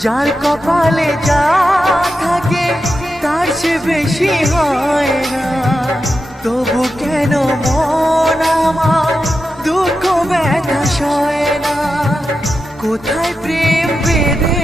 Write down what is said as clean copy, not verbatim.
যার কপালে যা থাকে তার চেয়ে বেশি হয় না। তবু কেন মন আমার দুঃখ ব্যথা সয় না? কোথায় প্রেম বেঁধে